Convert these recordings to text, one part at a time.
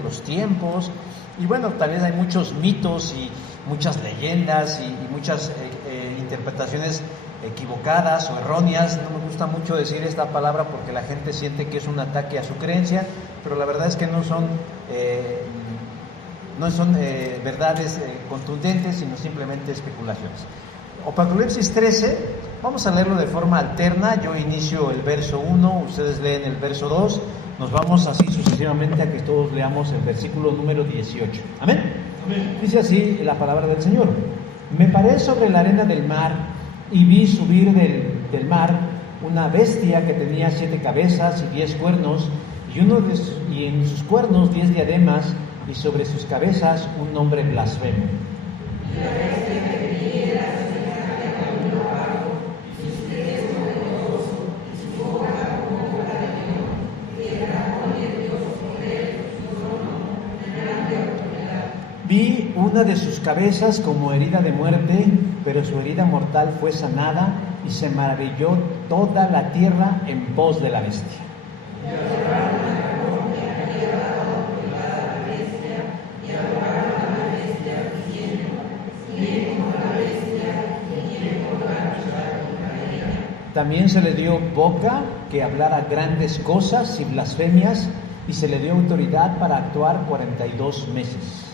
de los tiempos. Y bueno, también hay muchos mitos y muchas leyendas y muchas interpretaciones equivocadas o erróneas. No me gusta mucho decir esta palabra porque la gente siente que es un ataque a su creencia, pero la verdad es que no son verdades contundentes, sino simplemente especulaciones. Apocalipsis 13, vamos a leerlo de forma alterna. Yo inicio el verso 1, ustedes leen el verso 2, nos vamos así sucesivamente a que todos leamos el versículo número 18. ¿Amén? Amén. Dice así la palabra del Señor: me paré sobre la arena del mar y vi subir del mar una bestia que tenía 7 cabezas y 10 cuernos, y en sus cuernos 10 diademas, y sobre sus cabezas un nombre blasfemo. Vi una de sus cabezas como herida de muerte, pero su herida mortal fue sanada, y se maravilló toda la tierra en pos de la bestia. También se le dio boca que hablara grandes cosas y blasfemias, y se le dio autoridad para actuar 42 meses.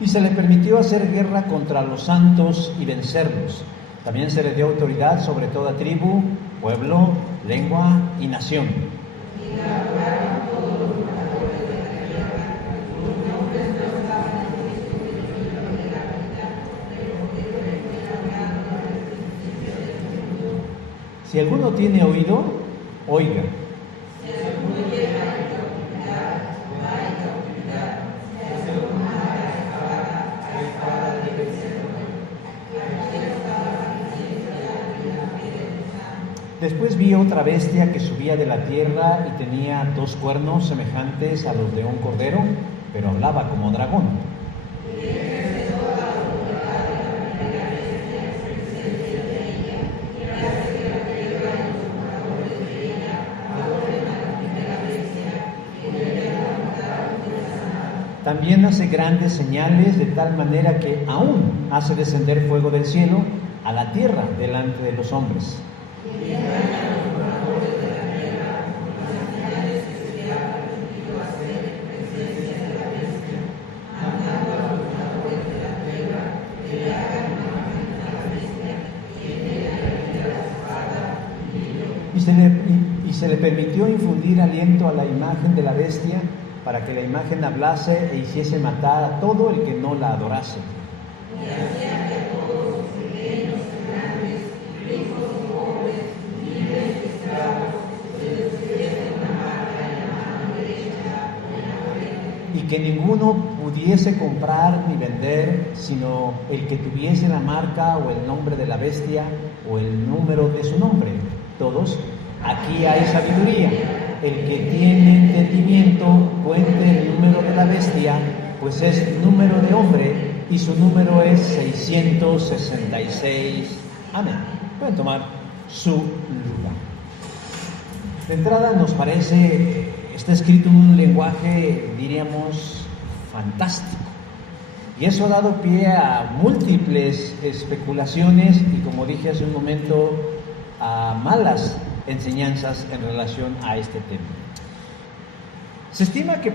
Y se le permitió hacer guerra contra los santos y vencerlos. También se le dio autoridad sobre toda tribu, pueblo, lengua y nación. Si alguno tiene oído, oiga. Después vi otra bestia que subía de la tierra y tenía 2 cuernos semejantes a los de un cordero, pero hablaba como dragón. También hace grandes señales, de tal manera que aún hace descender fuego del cielo a la tierra delante de los hombres. Y se le permitió infundir aliento a la imagen de la bestia, para que la imagen hablase e hiciese matar a todo el que no la adorase. Y que ninguno pudiese comprar ni vender, sino el que tuviese la marca o el nombre de la bestia o el número de su nombre. Todos, aquí hay sabiduría. El que tiene entendimiento cuente el número de la bestia, pues es número de hombre y su número es 666. Amén. Pueden tomar su lugar. De entrada nos parece, está escrito en un lenguaje, diríamos, fantástico. Y eso ha dado pie a múltiples especulaciones y, como dije hace un momento, a malas enseñanzas en relación a este tema. Se estima que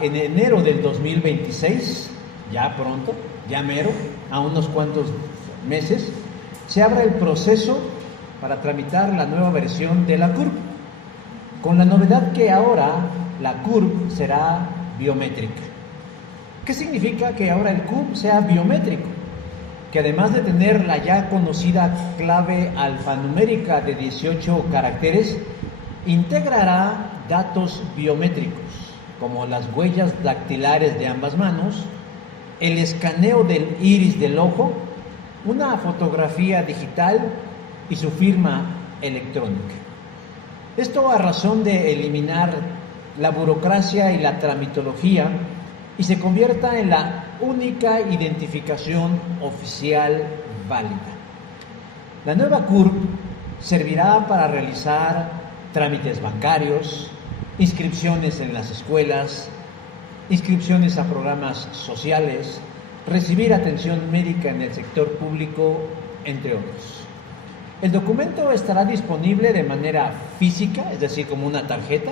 en enero del 2026, ya pronto, ya mero, a unos cuantos meses, se abra el proceso para tramitar la nueva versión de la CURP, con la novedad que ahora la CURP será biométrica. ¿Qué significa que ahora el CURP sea biométrico? Que además de tener la ya conocida clave alfanumérica de 18 caracteres, integrará datos biométricos, como las huellas dactilares de ambas manos, el escaneo del iris del ojo, una fotografía digital y su firma electrónica. Esto a razón de eliminar la burocracia y la tramitología y se convierta en la única identificación oficial válida. La nueva CURP servirá para realizar trámites bancarios, inscripciones en las escuelas, inscripciones a programas sociales, recibir atención médica en el sector público, entre otros. El documento estará disponible de manera física, es decir, como una tarjeta,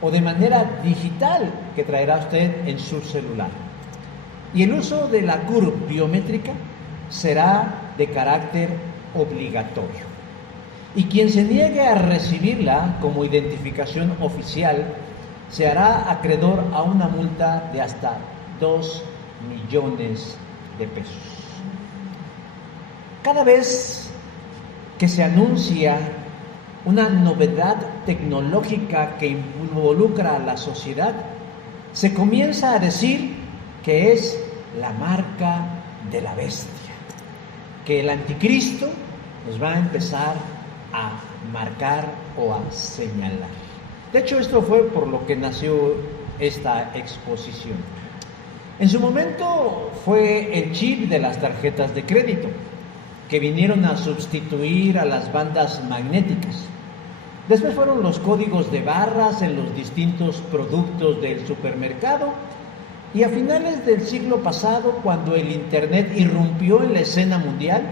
o de manera digital que traerá usted en su celular. Y el uso de la CURP biométrica será de carácter obligatorio. Y quien se niegue a recibirla como identificación oficial se hará acreedor a una multa de hasta 2 millones de pesos. Cada vez que se anuncia una novedad tecnológica que involucra a la sociedad, se comienza a decir que es la marca de la bestia, que el anticristo nos va a empezar a marcar o a señalar. De hecho, esto fue por lo que nació esta exposición. En su momento fue el chip de las tarjetas de crédito, que vinieron a sustituir a las bandas magnéticas. Después fueron los códigos de barras en los distintos productos del supermercado, y a finales del siglo pasado, cuando el Internet irrumpió en la escena mundial,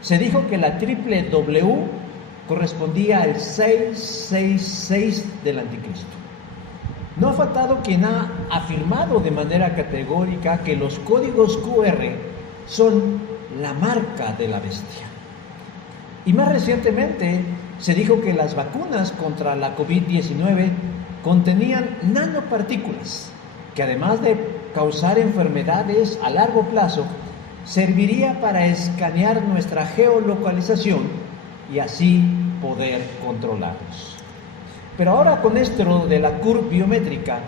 se dijo que la triple W correspondía al 666 del anticristo. No ha faltado quien ha afirmado de manera categórica que los códigos QR son la marca de la bestia. Y más recientemente se dijo que las vacunas contra la COVID-19 contenían nanopartículas que, además de causar enfermedades a largo plazo, serviría para escanear nuestra geolocalización y así poder controlarnos. Pero ahora, con esto de la CURP biométrica,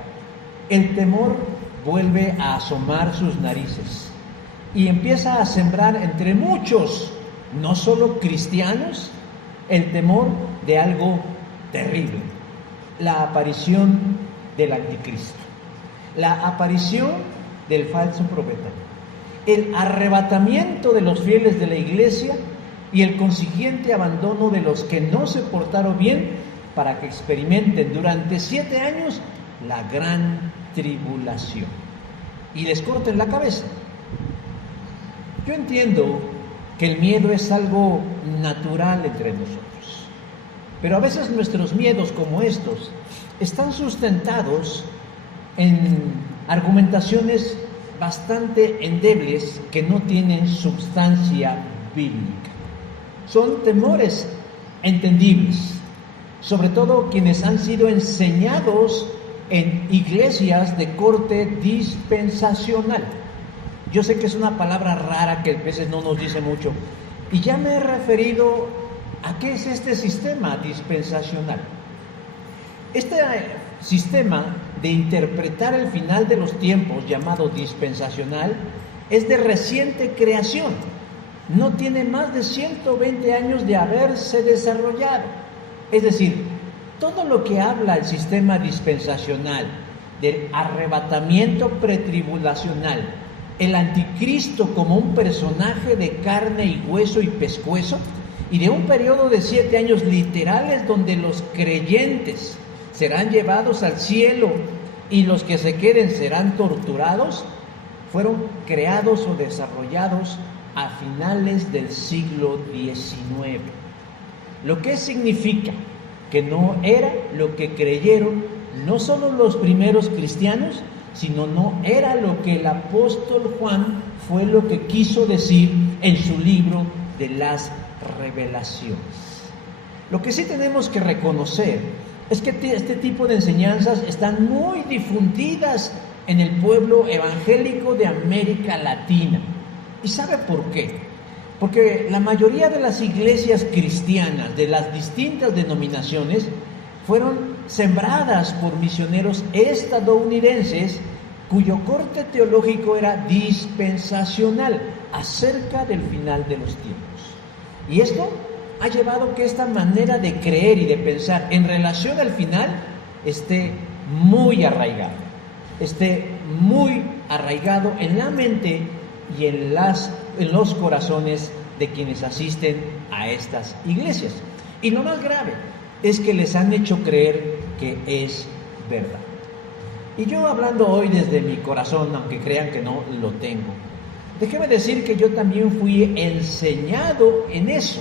el temor vuelve a asomar sus narices y empieza a sembrar entre muchos, no solo cristianos, el temor de algo terrible: la aparición del anticristo, la aparición del falso profeta, el arrebatamiento de los fieles de la iglesia y el consiguiente abandono de los que no se portaron bien, para que experimenten durante 7 años la gran tribulación y les corten la cabeza. Yo entiendo que el miedo es algo natural entre nosotros, pero a veces nuestros miedos, como estos, están sustentados en argumentaciones bastante endebles que no tienen substancia bíblica. Son temores entendibles, sobre todo quienes han sido enseñados en iglesias de corte dispensacional. Yo sé que es una palabra rara que a veces no nos dice mucho, y ya me he referido a qué es este sistema dispensacional. Este sistema de interpretar el final de los tiempos, llamado dispensacional, es de reciente creación. No tiene más de 120 años de haberse desarrollado. Es decir, todo lo que habla el sistema dispensacional del arrebatamiento pretribulacional, el anticristo como un personaje de carne y hueso y pescuezo, y de un periodo de 7 años literales donde los creyentes serán llevados al cielo y los que se queden serán torturados, fueron creados o desarrollados a finales del siglo XIX. Lo que significa que no era lo que creyeron no solo los primeros cristianos, sino no era lo que el apóstol Juan fue lo que quiso decir en su libro de las Revelaciones. Lo que sí tenemos que reconocer es que este tipo de enseñanzas están muy difundidas en el pueblo evangélico de América Latina. ¿Y sabe por qué? Porque la mayoría de las iglesias cristianas de las distintas denominaciones fueron sembradas por misioneros estadounidenses cuyo corte teológico era dispensacional, acerca del final de los tiempos. Y esto ha llevado que esta manera de creer y de pensar en relación al final esté muy arraigado en la mente y en los corazones de quienes asisten a estas iglesias. Y lo más grave es que les han hecho creer que es verdad. Y yo hablando hoy desde mi corazón, aunque crean que no lo tengo, déjeme decir que yo también fui enseñado en eso.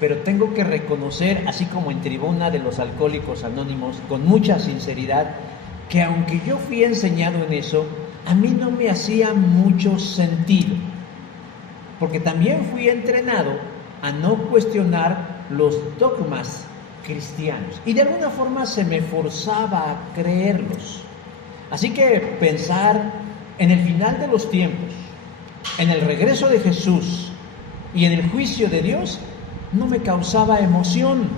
Pero tengo que reconocer, así como en Tribuna de los Alcohólicos Anónimos, con mucha sinceridad, que aunque yo fui enseñado en eso, a mí no me hacía mucho sentido. Porque también fui entrenado a no cuestionar los dogmas cristianos. Y de alguna forma se me forzaba a creerlos. Así que pensar en el final de los tiempos, en el regreso de Jesús y en el juicio de Dios, no me causaba emoción.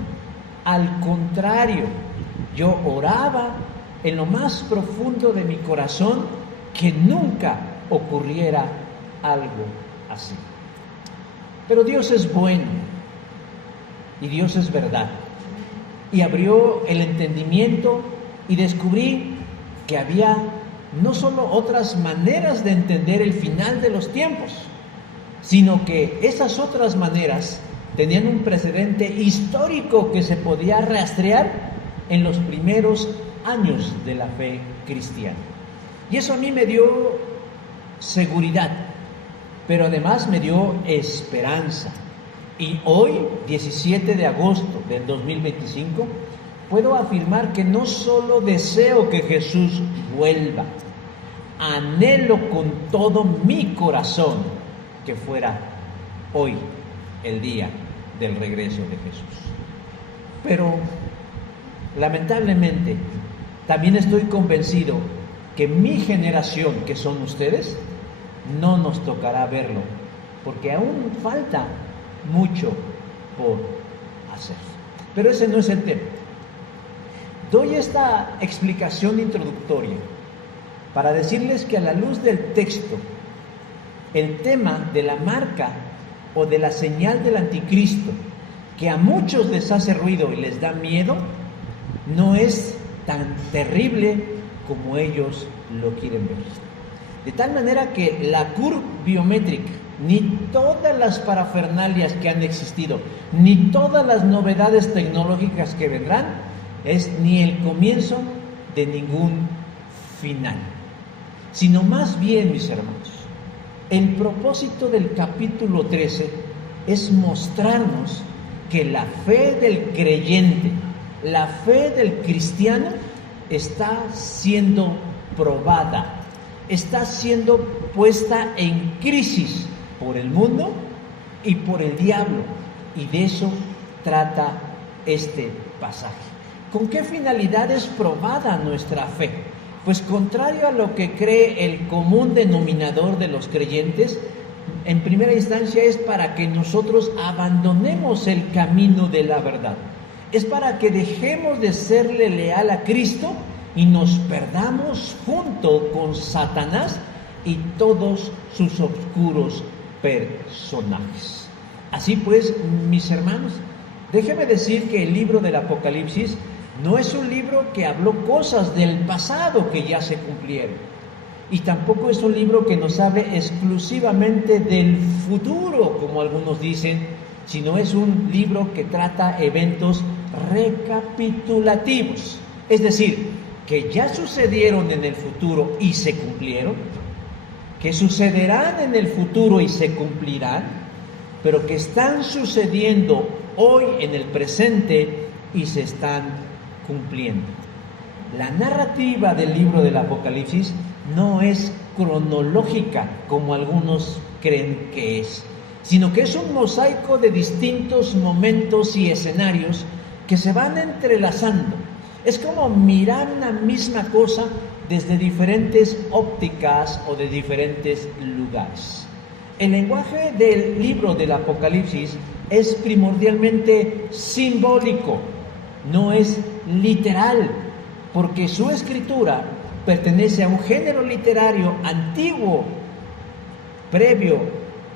Al contrario, yo oraba en lo más profundo de mi corazón que nunca ocurriera algo así. Pero Dios es bueno y Dios es verdad. Y abrió el entendimiento y descubrí que había no solo otras maneras de entender el final de los tiempos, sino que esas otras maneras tenían un precedente histórico que se podía rastrear en los primeros años de la fe cristiana. Y eso a mí me dio seguridad, pero además me dio esperanza. Y hoy, 17 de agosto del 2025, puedo afirmar que no solo deseo que Jesús vuelva, anhelo con todo mi corazón que fuera hoy el día del regreso de Jesús. Pero lamentablemente también estoy convencido que mi generación, que son ustedes, no nos tocará verlo, porque aún falta mucho por hacer. Pero ese no es el tema. Doy esta explicación introductoria para decirles que a la luz del texto, el tema de la marca o de la señal del anticristo, que a muchos les hace ruido y les da miedo, no es tan terrible como ellos lo quieren ver. De tal manera que la curva biométrica, ni todas las parafernalias que han existido, ni todas las novedades tecnológicas que vendrán, es ni el comienzo de ningún final, sino más bien, mis hermanos, el propósito del capítulo 13 es mostrarnos que la fe del creyente, la fe del cristiano, está siendo probada, está siendo puesta en crisis por el mundo y por el diablo. Y de eso trata este pasaje. ¿Con qué finalidad es probada nuestra fe? Pues contrario a lo que cree el común denominador de los creyentes, en primera instancia es para que nosotros abandonemos el camino de la verdad. Es para que dejemos de serle leal a Cristo y nos perdamos junto con Satanás y todos sus oscuros personajes. Así pues, mis hermanos, déjeme decir que el libro del Apocalipsis no es un libro que habló cosas del pasado que ya se cumplieron, y tampoco es un libro que nos hable exclusivamente del futuro, como algunos dicen, sino es un libro que trata eventos recapitulativos, es decir, que ya sucedieron en el futuro y se cumplieron, que sucederán en el futuro y se cumplirán, pero que están sucediendo hoy en el presente y se están cumpliendo. La narrativa del libro del Apocalipsis no es cronológica como algunos creen que es, sino que es un mosaico de distintos momentos y escenarios que se van entrelazando. Es como mirar una misma cosa desde diferentes ópticas o de diferentes lugares. El lenguaje del libro del Apocalipsis es primordialmente simbólico, no es literal, porque su escritura pertenece a un género literario antiguo, previo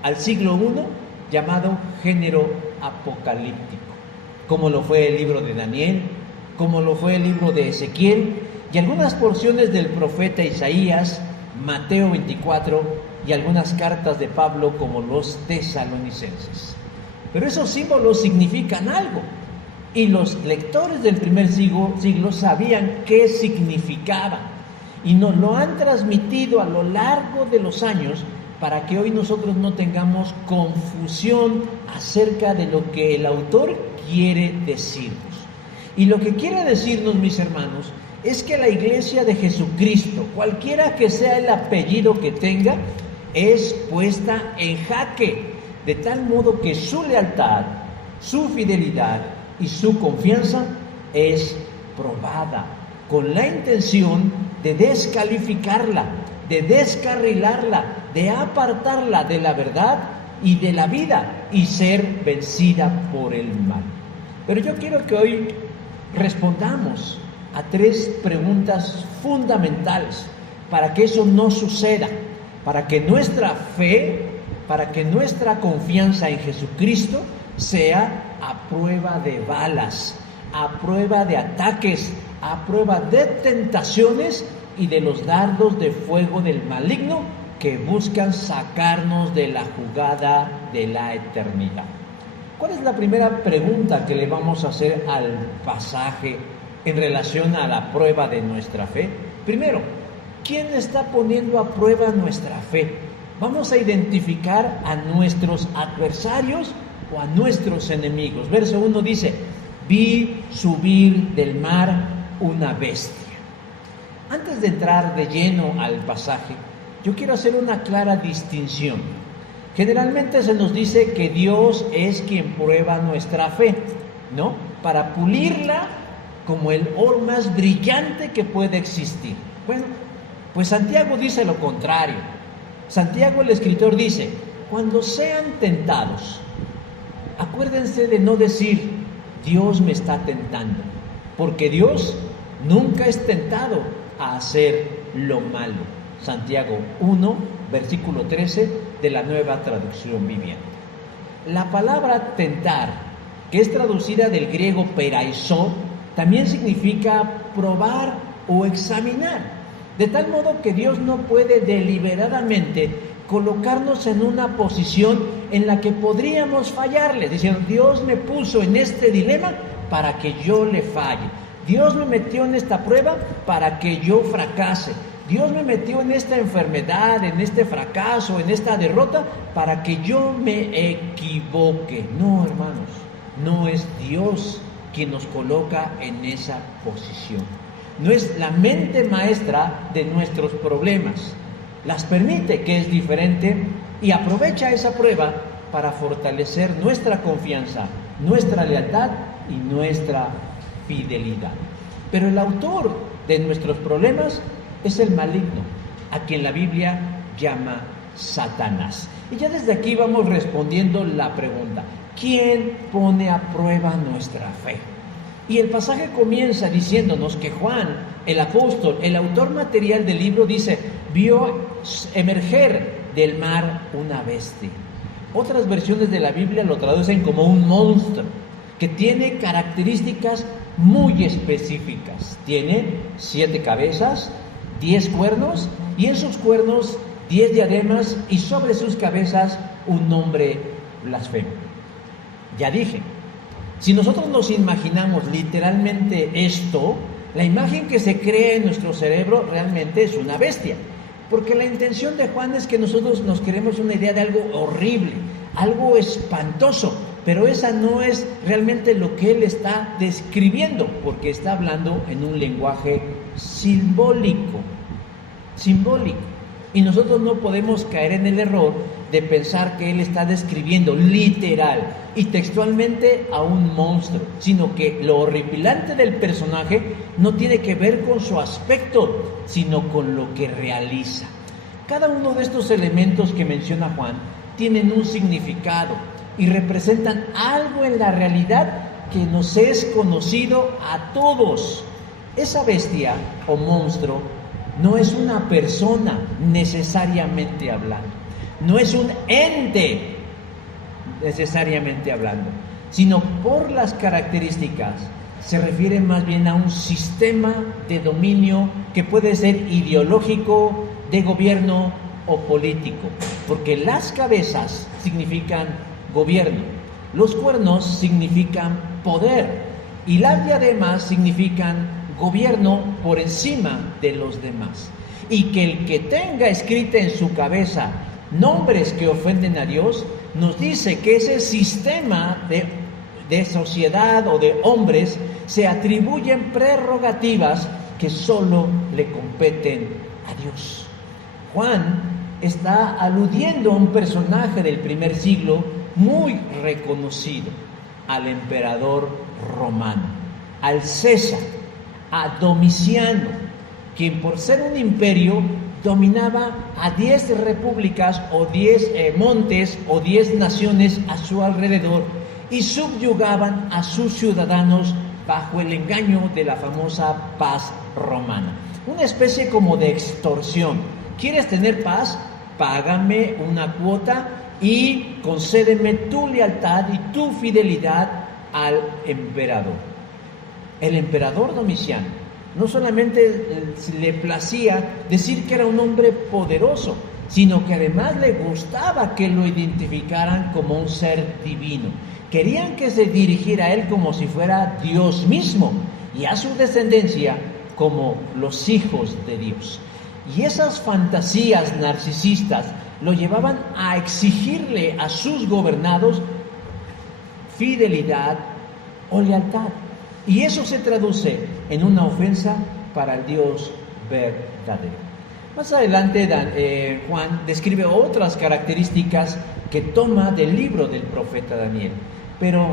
al siglo I, llamado género apocalíptico, como lo fue el libro de Daniel, como lo fue el libro de Ezequiel y algunas porciones del profeta Isaías, Mateo 24 y algunas cartas de Pablo como los tesalonicenses. Pero esos símbolos significan algo, y los lectores del primer siglo sabían qué significaban, y nos lo han transmitido a lo largo de los años para que hoy nosotros no tengamos confusión acerca de lo que el autor quiere decirnos. Y lo que quiere decirnos, mis hermanos, es que la Iglesia de Jesucristo, cualquiera que sea el apellido que tenga, es puesta en jaque, de tal modo que su lealtad, su fidelidad y su confianza es probada, con la intención de descalificarla, de descarrilarla, de apartarla de la verdad y de la vida y ser vencida por el mal. Pero yo quiero que hoy respondamos a 3 preguntas fundamentales para que eso no suceda, para que nuestra fe, para que nuestra confianza en Jesucristo sea a prueba de balas, a prueba de ataques, a prueba de tentaciones y de los dardos de fuego del maligno que buscan sacarnos de la jugada de la eternidad. ¿Cuál es la primera pregunta que le vamos a hacer al pasaje en relación a la prueba de nuestra fe? Primero, ¿quién está poniendo a prueba nuestra fe? Vamos a identificar a nuestros adversarios o a nuestros enemigos. Verso 1 dice: vi subir del mar una bestia. Antes de entrar de lleno al pasaje, yo quiero hacer una clara distinción. Generalmente se nos dice que Dios es quien prueba nuestra fe, ¿no? Para pulirla como el oro más brillante que puede existir. Bueno, pues Santiago dice lo contrario. Santiago, el escritor, dice: cuando sean tentados, acuérdense de no decir Dios me está tentando, porque Dios nunca es tentado a hacer lo malo. Santiago 1, versículo 13 de la Nueva Traducción Viviente. La palabra tentar, que es traducida del griego peraizo, también significa probar o examinar, de tal modo que Dios no puede deliberadamente colocarnos en una posición en la que podríamos fallarle, diciendo: Dios me puso en este dilema para que yo le falle, Dios me metió en esta prueba para que yo fracase, Dios me metió en esta enfermedad, en este fracaso, en esta derrota para que yo me equivoque. No, hermanos, no es Dios quien nos coloca en esa posición. No es la mente maestra de nuestros problemas. Las permite, que es diferente, y aprovecha esa prueba para fortalecer nuestra confianza, nuestra lealtad y nuestra fidelidad. Pero el autor de nuestros problemas es el maligno, a quien la Biblia llama Satanás. Y ya desde aquí vamos respondiendo la pregunta: ¿quién pone a prueba nuestra fe? Y el pasaje comienza diciéndonos que Juan, el apóstol, el autor material del libro, dice: vio emerger del mar una bestia. Otras versiones de la Biblia lo traducen como un monstruo, que tiene características muy específicas. Tiene 7 cabezas, 10 cuernos, y en sus cuernos 10 diademas, y sobre sus cabezas un nombre blasfemo. Ya dije, si nosotros nos imaginamos literalmente esto, la imagen que se crea en nuestro cerebro realmente es una bestia. Porque la intención de Juan es que nosotros nos creemos una idea de algo horrible, algo espantoso, pero esa no es realmente lo que él está describiendo, porque está hablando en un lenguaje simbólico. Y nosotros no podemos caer en el error de pensar que él está describiendo literal y textualmente a un monstruo, sino que lo horripilante del personaje no tiene que ver con su aspecto, sino con lo que realiza. Cada uno de estos elementos que menciona Juan tienen un significado y representan algo en la realidad que nos es conocido a todos. Esa bestia o monstruo no es una persona necesariamente hablando, no es un ente necesariamente hablando, sino por las características se refiere más bien a un sistema de dominio que puede ser ideológico, de gobierno, o político, porque las cabezas significan gobierno, los cuernos significan poder y las diademas significan gobierno por encima de los demás. Y que el que tenga escrita en su cabeza nombres que ofenden a Dios, nos dice que ese sistema de sociedad o de hombres se atribuyen prerrogativas que solo le competen a Dios. Juan está aludiendo a un personaje del primer siglo muy reconocido, al emperador romano, al César, a Domiciano, quien por ser un imperio dominaba a 10 repúblicas o 10 montes o 10 naciones a su alrededor y subyugaban a sus ciudadanos bajo el engaño de la famosa paz romana. Una especie como de extorsión. ¿Quieres tener paz? Págame una cuota y concédeme tu lealtad y tu fidelidad al emperador. El emperador Domiciano no solamente le placía decir que era un hombre poderoso, sino que además le gustaba que lo identificaran como un ser divino. Querían que se dirigiera a él como si fuera Dios mismo y a su descendencia como los hijos de Dios. Y esas fantasías narcisistas lo llevaban a exigirle a sus gobernados fidelidad o lealtad. Y eso se traduce en una ofensa para el Dios verdadero. Más adelante Juan describe otras características que toma del libro del profeta Daniel. Pero,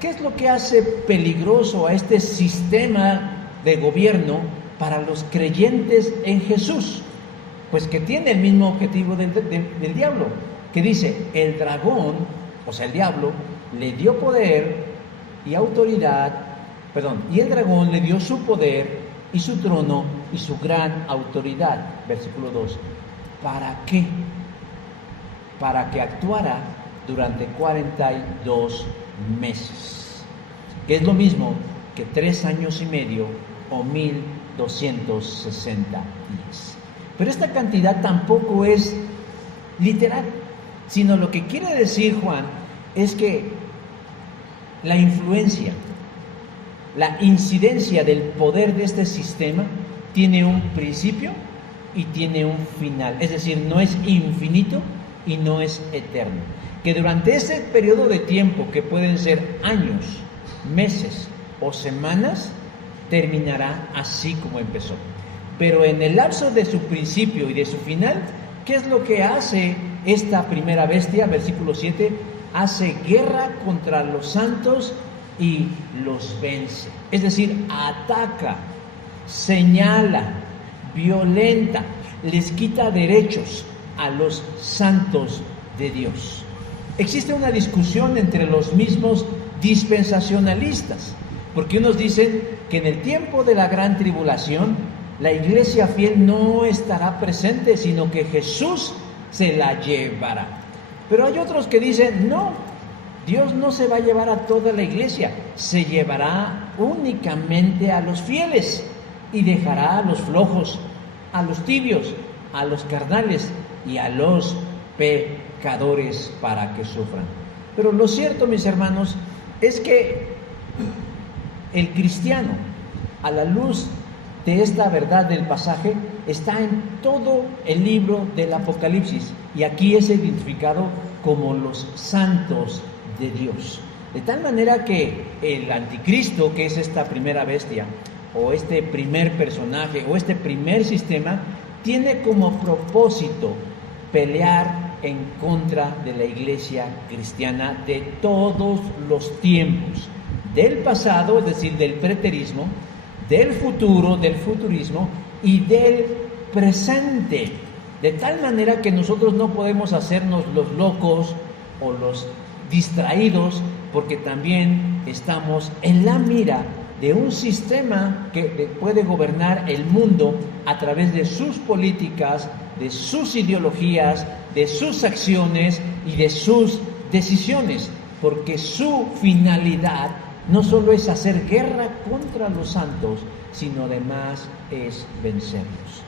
¿qué es lo que hace peligroso a este sistema de gobierno para los creyentes en Jesús? Pues que tiene el mismo objetivo del diablo, que dice, el dragón, o sea el diablo, le dio poder y autoridad, y el dragón le dio su poder y su trono y su gran autoridad. Versículo 2. ¿Para qué? Para que actuara durante 42 meses, que es lo mismo que 3 años y medio o 1260 días. Pero esta cantidad tampoco es literal, sino lo que quiere decir Juan es que la influencia, la incidencia del poder de este sistema tiene un principio y tiene un final, es decir, no es infinito y no es eterno. Que durante ese periodo de tiempo, que pueden ser años, meses o semanas, terminará así como empezó. Pero en el lapso de su principio y de su final, ¿qué es lo que hace esta primera bestia? Versículo 7, hace guerra contra los santos y los vence. Es decir, ataca, señala, violenta, les quita derechos a los santos de Dios. Existe una discusión entre los mismos dispensacionalistas, porque unos dicen que en el tiempo de la gran tribulación la iglesia fiel no estará presente, sino que Jesús se la llevará. Pero hay otros que dicen, no, Dios no se va a llevar a toda la iglesia, se llevará únicamente a los fieles y dejará a los flojos, a los tibios, a los carnales y a los pecadores para que sufran. Pero lo cierto, mis hermanos, es que el cristiano, a la luz de esta verdad del pasaje, está en todo el libro del Apocalipsis y aquí es identificado como los santos de Dios. De tal manera que el anticristo, que es esta primera bestia, o este primer personaje, o este primer sistema, tiene como propósito pelear en contra de la iglesia cristiana de todos los tiempos, del pasado, es decir, del preterismo, del futuro, del futurismo y del presente, de tal manera que nosotros no podemos hacernos los locos o los distraídos, porque también estamos en la mira de un sistema que puede gobernar el mundo a través de sus políticas, de sus ideologías, de sus acciones y de sus decisiones, porque su finalidad no solo es hacer guerra contra los santos, sino además es vencerlos.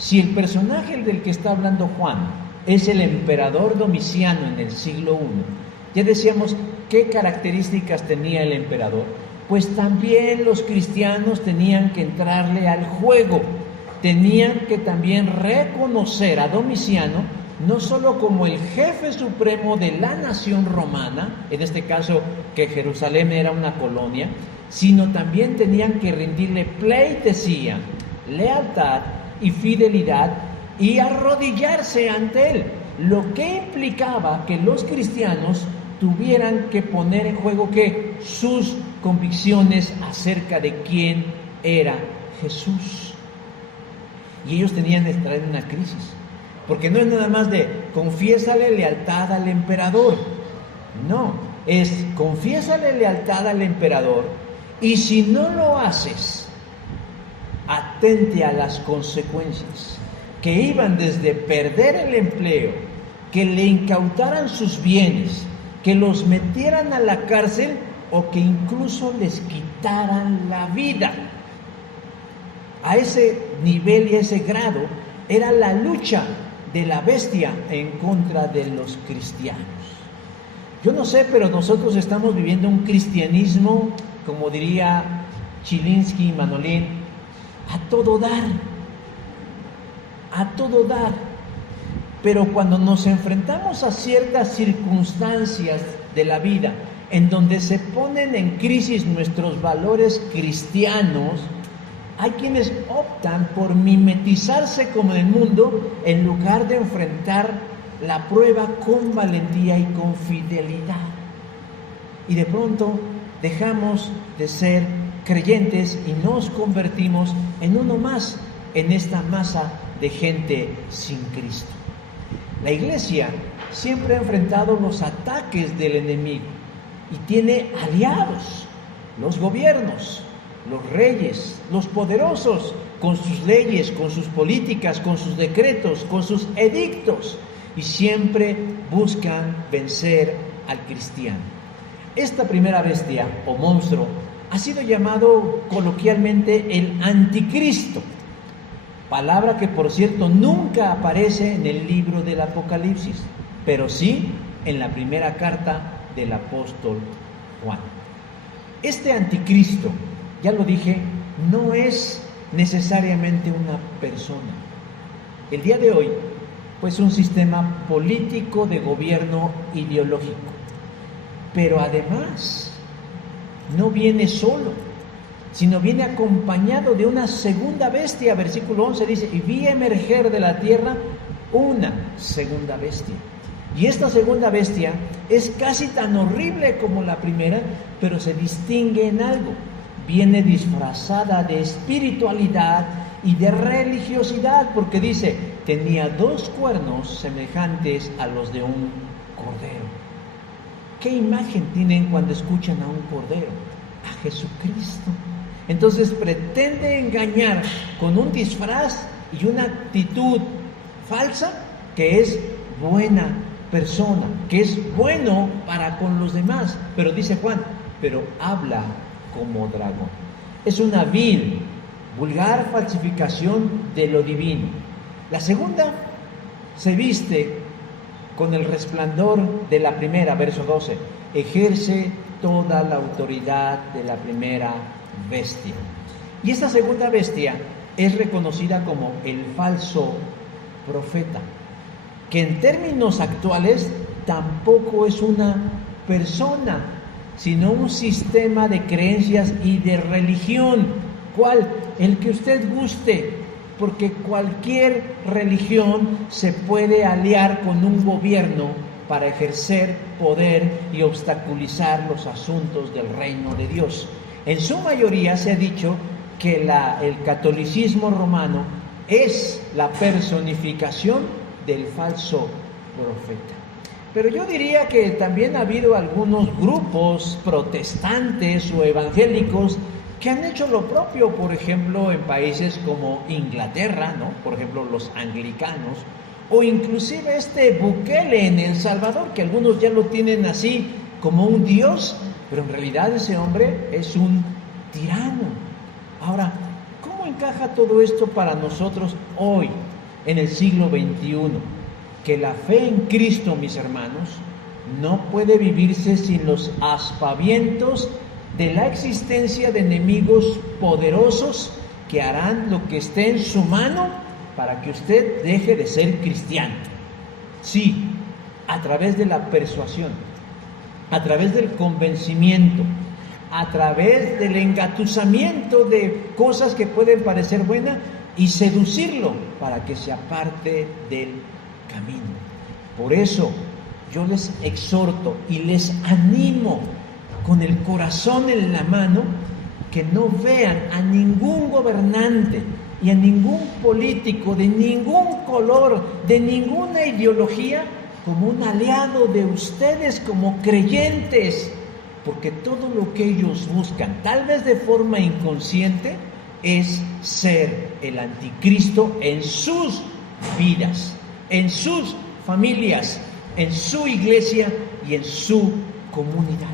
Si el personaje del que está hablando Juan es el emperador Domiciano en el siglo I, ya decíamos qué características tenía el emperador, pues también los cristianos tenían que entrarle al juego, tenían que también reconocer a Domiciano no solo como el jefe supremo de la nación romana, en este caso que Jerusalén era una colonia, sino también tenían que rendirle pleitesía, lealtad y fidelidad y arrodillarse ante él, lo que implicaba que los cristianos tuvieran que poner en juego que sus convicciones acerca de quién era Jesús. Y ellos tenían que entrar en una crisis, porque no es nada más de confiésale lealtad al emperador, no, es confiésale lealtad al emperador, y si no lo haces, atente a las consecuencias, que iban desde perder el empleo, que le incautaran sus bienes, que los metieran a la cárcel o que incluso les quitaran la vida. A ese nivel y a ese grado era la lucha de la bestia en contra de los cristianos. Yo no sé, pero nosotros estamos viviendo un cristianismo, como diría Chilinsky y Manolín, a todo dar, a todo dar. Pero cuando nos enfrentamos a ciertas circunstancias de la vida en donde se ponen en crisis nuestros valores cristianos, hay quienes optan por mimetizarse como en el mundo en lugar de enfrentar la prueba con valentía y con fidelidad. Y de pronto dejamos de ser creyentes y nos convertimos en uno más en esta masa de gente sin Cristo. La iglesia siempre ha enfrentado los ataques del enemigo y tiene aliados, los gobiernos, los reyes, los poderosos, con sus leyes, con sus políticas, con sus decretos, con sus edictos, y siempre buscan vencer al cristiano. Esta primera bestia o monstruo ha sido llamado coloquialmente el anticristo, palabra que por cierto nunca aparece en el libro del Apocalipsis, pero sí en la primera carta del apóstol Juan. Este anticristo, ya lo dije, no es necesariamente una persona. El día de hoy, pues un sistema político de gobierno ideológico, pero además no viene solo, sino viene acompañado de una segunda bestia. Versículo 11 dice, y vi emerger de la tierra una segunda bestia. Y esta segunda bestia es casi tan horrible como la primera, pero se distingue en algo. Viene disfrazada de espiritualidad y de religiosidad, porque dice, tenía 2 cuernos semejantes a los de un cordero. ¿Qué imagen tienen cuando escuchan a un cordero? A Jesucristo. Entonces pretende engañar con un disfraz y una actitud falsa que es buena persona, que es bueno para con los demás. Pero dice Juan, pero habla como dragón. Es una vil, vulgar falsificación de lo divino. La segunda se viste con el resplandor de la primera, verso 12, ejerce toda la autoridad de la primera bestia. Y esta segunda bestia es reconocida como el falso profeta, que en términos actuales tampoco es una persona, sino un sistema de creencias y de religión. ¿Cuál? El que usted guste, porque cualquier religión se puede aliar con un gobierno para ejercer poder y obstaculizar los asuntos del reino de Dios. En su mayoría se ha dicho que el catolicismo romano es la personificación del falso profeta. Pero yo diría que también ha habido algunos grupos protestantes o evangélicos que han hecho lo propio, por ejemplo, en países como Inglaterra, ¿no? Por ejemplo, los anglicanos, o inclusive Bukele en El Salvador, que algunos ya lo tienen así como un dios, pero en realidad ese hombre es un tirano. Ahora, ¿cómo encaja todo esto para nosotros hoy en el siglo XXI, que la fe en Cristo, mis hermanos, no puede vivirse sin los aspavientos de la existencia de enemigos poderosos que harán lo que esté en su mano para que usted deje de ser cristiano. Sí, a través de la persuasión, a través del convencimiento, a través del engatusamiento de cosas que pueden parecer buenas y seducirlo para que se aparte del camino. Por eso yo les exhorto y les animo con el corazón en la mano que no vean a ningún gobernante y a ningún político de ningún color, de ninguna ideología, como un aliado de ustedes como creyentes, porque todo lo que ellos buscan, tal vez de forma inconsciente, es ser el anticristo en sus vidas, en sus familias, en su iglesia y en su comunidad.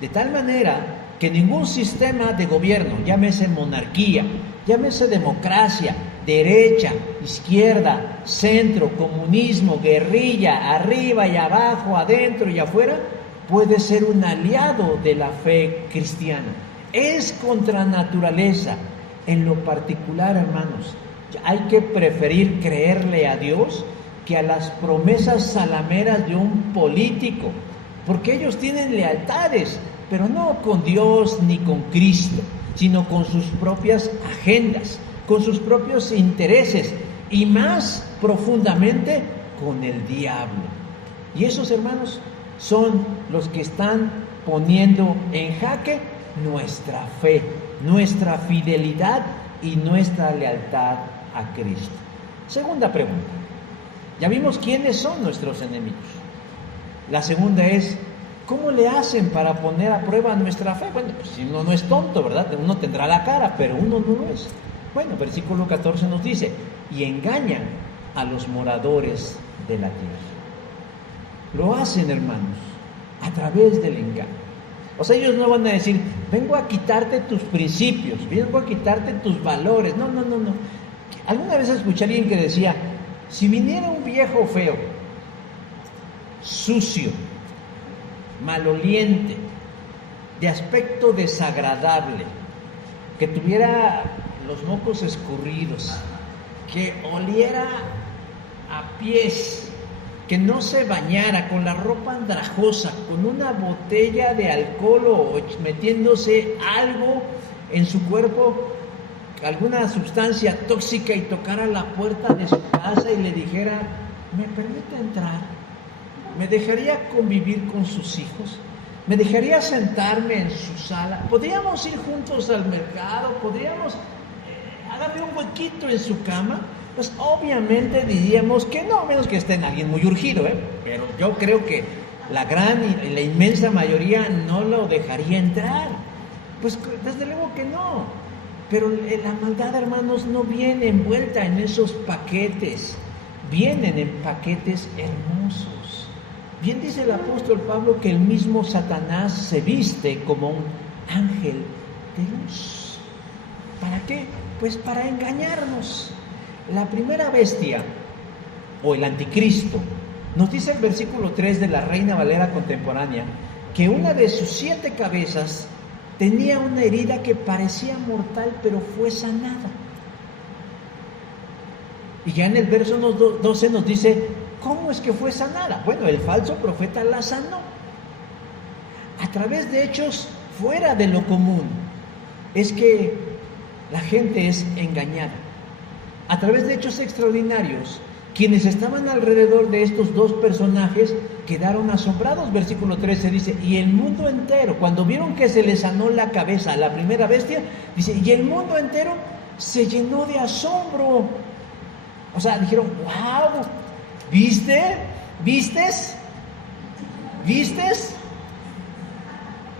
De tal manera que ningún sistema de gobierno, llámese monarquía, llámese democracia, derecha, izquierda, centro, comunismo, guerrilla, arriba y abajo, adentro y afuera, puede ser un aliado de la fe cristiana. Es contra naturaleza. En lo particular, hermanos, hay que preferir creerle a Dios que a las promesas salameras de un político, porque ellos tienen lealtades, pero no con Dios ni con Cristo, sino con sus propias agendas, con sus propios intereses y más profundamente con el diablo. Y esos, hermanos, son los que están poniendo en jaque nuestra fe, nuestra fidelidad y nuestra lealtad a Cristo. Segunda pregunta. Ya vimos quiénes son nuestros enemigos. La segunda es, ¿cómo le hacen para poner a prueba nuestra fe? Bueno, pues si uno no es tonto, ¿verdad? Uno tendrá la cara, pero uno no lo es. Bueno, versículo 14 nos dice, y engañan a los moradores de la tierra. Lo hacen, hermanos, a través del engaño. O sea, ellos no van a decir, vengo a quitarte tus principios, vengo a quitarte tus valores. No. Alguna vez escuché a alguien que decía, si viniera un viejo feo, sucio, maloliente, de aspecto desagradable, que tuviera los mocos escurridos, que oliera a pies, que no se bañara, con la ropa andrajosa, con una botella de alcohol o metiéndose algo en su cuerpo, alguna sustancia tóxica, y tocara la puerta de su casa y le dijera, ¿me permite entrar? ¿Me dejaría convivir con sus hijos? ¿Me dejaría sentarme en su sala? ¿Podríamos ir juntos al mercado? ¿Podríamos hágame un huequito en su cama? Pues obviamente diríamos que no, a menos que esté en alguien muy urgido, pero yo creo que la gran y la inmensa mayoría no lo dejaría entrar. Pues desde luego que no. Pero la maldad, hermanos, no viene envuelta en esos paquetes, vienen en paquetes hermosos. Bien dice el apóstol Pablo que el mismo Satanás se viste como un ángel de luz. ¿Para qué? Pues para engañarnos. La primera bestia, o el anticristo, nos dice el versículo 3 de la Reina Valera contemporánea, que una de sus 7 cabezas tenía una herida que parecía mortal, pero fue sanada. Y ya en el verso 12 nos dice, ¿cómo es que fue sanada? Bueno, el falso profeta la sanó. A través de hechos fuera de lo común, es que la gente es engañada. A través de hechos extraordinarios, quienes estaban alrededor de estos dos personajes quedaron asombrados. Versículo 13 dice, y el mundo entero, cuando vieron que se le sanó la cabeza a la primera bestia, dice, y el mundo entero se llenó de asombro. O sea, dijeron, wow, ¿viste? ¿Vistes?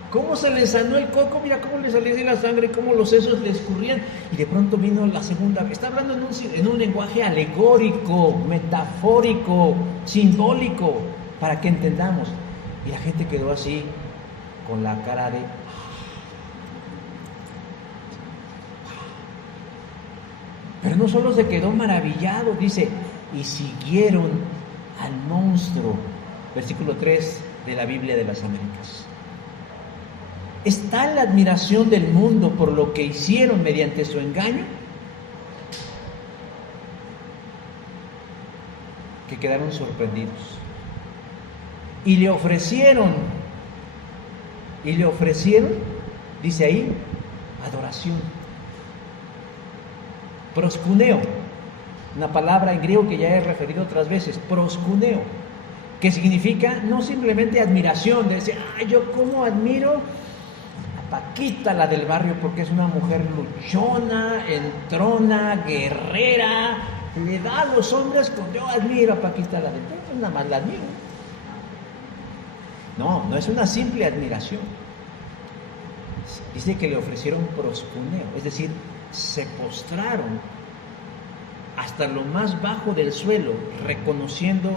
¿Cómo se le sanó el coco? Mira cómo le salía de la sangre, cómo los sesos le escurrían. Y de pronto vino la segunda. Está hablando en un lenguaje alegórico, metafórico, simbólico, para que entendamos. Y la gente quedó así, con la cara de... Pero no solo se quedó maravillado, dice, y siguieron al monstruo. Versículo 3 de la Biblia de las Américas. ¿Está la admiración del mundo por lo que hicieron mediante su engaño? Que quedaron sorprendidos. Y le ofrecieron, dice ahí, adoración. Proskuneo, una palabra en griego que ya he referido otras veces, proskuneo, que significa no simplemente admiración, de decir, yo cómo admiro a Paquita, la del barrio, porque es una mujer luchona, entrona, guerrera, le da a los hombres como yo admiro a Paquita, la del barrio, nada más la admiro. No es una simple admiración. Dice que le ofrecieron proskuneo, es decir, se postraron hasta lo más bajo del suelo, reconociendo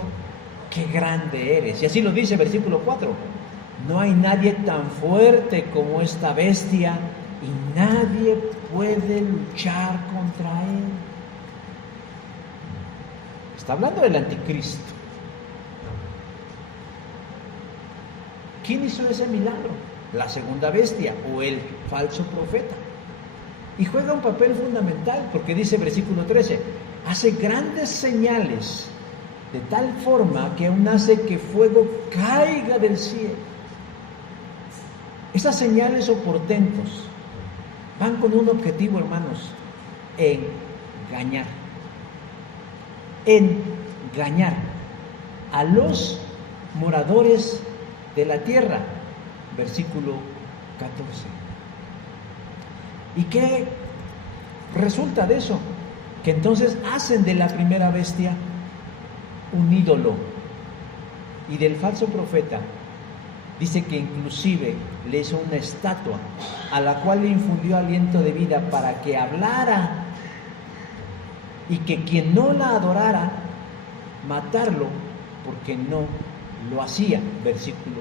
qué grande eres. Y así lo dice versículo 4. No hay nadie tan fuerte como esta bestia y nadie puede luchar contra él. Está hablando del anticristo. ¿Quién hizo ese milagro? La segunda bestia o el falso profeta. Y juega un papel fundamental porque dice versículo 13, hace grandes señales de tal forma que aún hace que fuego caiga del cielo. Estas señales o portentos van con un objetivo, hermanos, engañar a los moradores de la tierra. Versículo 14. ¿Y qué resulta de eso? Que entonces hacen de la primera bestia un ídolo y del falso profeta dice que inclusive le hizo una estatua a la cual le infundió aliento de vida para que hablara y que quien no la adorara matarlo porque no lo hacía. Versículo